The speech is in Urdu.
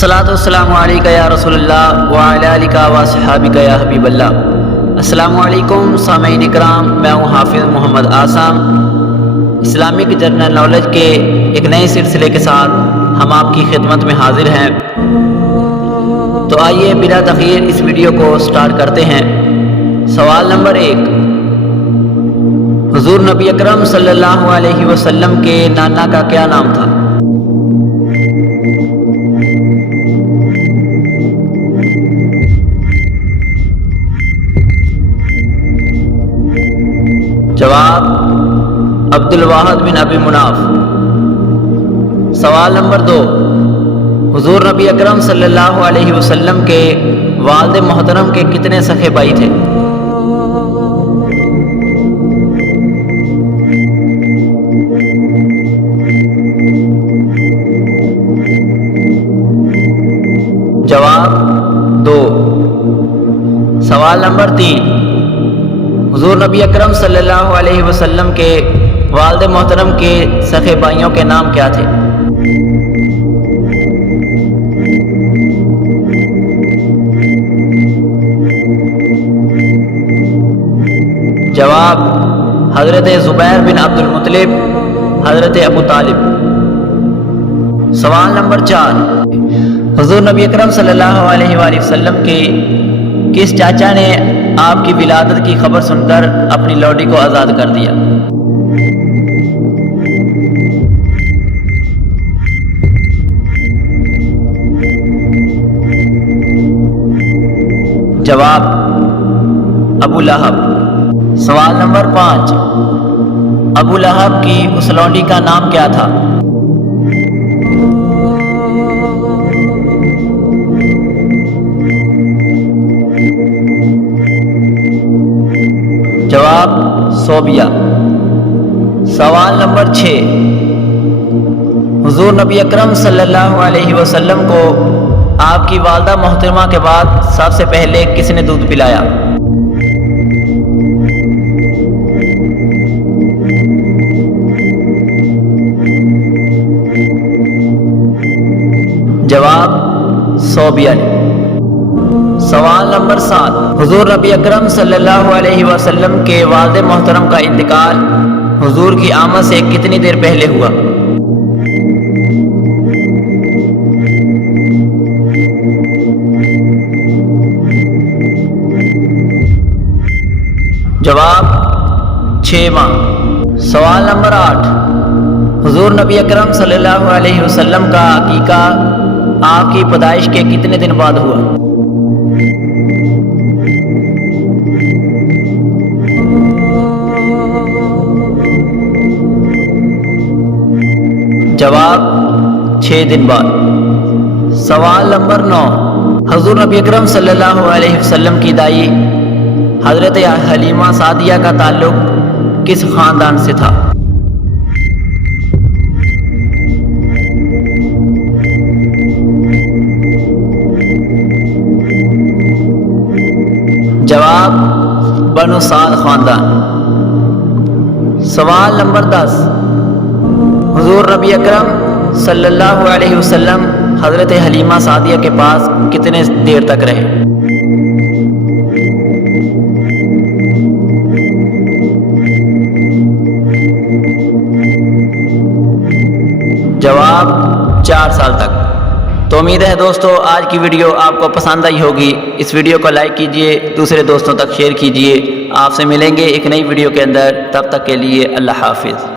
الصلاۃ والسلام علیکہ یا رسول اللہ وعلی آلک و صحابک یا حبیب اللہ۔ السلام علیکم سامعین اکرام، میں ہوں حافظ محمد آسام۔ اسلامک جنرل نالج کے ایک نئے سلسلے کے ساتھ ہم آپ کی خدمت میں حاضر ہیں۔ تو آئیے بلا تاخیر اس ویڈیو کو سٹارٹ کرتے ہیں۔ سوال نمبر 1، حضور نبی اکرم صلی اللہ علیہ وسلم کے نانا کا کیا نام تھا؟ جواب عبد الواحد بن ابی مناف۔ سوال نمبر 2، حضور نبی اکرم صلی اللہ علیہ وسلم کے والد محترم کے کتنے سگے بھائی تھے؟ جواب 2۔ سوال نمبر 3، حضور نبی اکرم صلی اللہ علیہ وسلم کے والد محترم کے سگے بھائیوں کے نام کیا تھے؟ جواب حضرت زبیر بن عبد المطلب، حضرت ابو طالب۔ سوال نمبر 4، حضور نبی اکرم صلی اللہ علیہ وآلہ وسلم کے کس چاچا نے آپ کی ولادت کی خبر سن کر اپنی لوڈی کو آزاد کر دیا؟ جواب ابو لہب۔ سوال نمبر 5، ابو لہب کی اس لونڈی کا نام کیا تھا؟ جواب صوبیہ۔ سوال نمبر 6، حضور نبی اکرم صلی اللہ علیہ وسلم کو آپ کی والدہ محترمہ کے بعد سب سے پہلے کس نے دودھ پلایا؟ جواب صوبیہ۔ سوال نمبر 7، حضور نبی اکرم صلی اللہ علیہ وسلم کے والد محترم کا انتقال حضور کی آمد سے کتنی دیر پہلے ہوا؟ جواب 6 ماہ۔ سوال نمبر 8، حضور نبی اکرم صلی اللہ علیہ وسلم کا عقیقہ آپ کی پیدائش کے کتنے دن بعد ہوا؟ جواب 6 دن بعد۔ سوال نمبر 9، حضور نبی اکرم صلی اللہ علیہ وسلم کی دائی حضرت حلیمہ سعدیہ کا تعلق کس خاندان سے تھا؟ جواب بنو سعد خاندان۔ سوال نمبر 10، حضور نبی اکرم صلی اللہ علیہ وسلم حضرت حلیمہ سعدیہ کے پاس کتنے دیر تک رہے؟ جواب 4 سال تک۔ تو امید ہے دوستو آج کی ویڈیو آپ کو پسند آئی ہوگی۔ اس ویڈیو کو لائک کیجئے، دوسرے دوستوں تک شیئر کیجئے۔ آپ سے ملیں گے ایک نئی ویڈیو کے اندر، تب تک کے لیے اللہ حافظ۔